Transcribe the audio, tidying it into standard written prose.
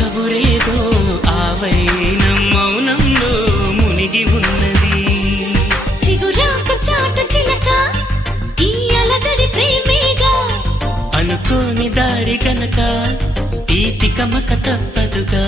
కబురేదో ఆవైన మౌనంలో మునిగి ఉన్నది. చిగురాకు చాటు చిలక ఈ అలజడి ప్రేమేగా, అనుకోని దారి గనక ఈ తికమక తప్పదుగా.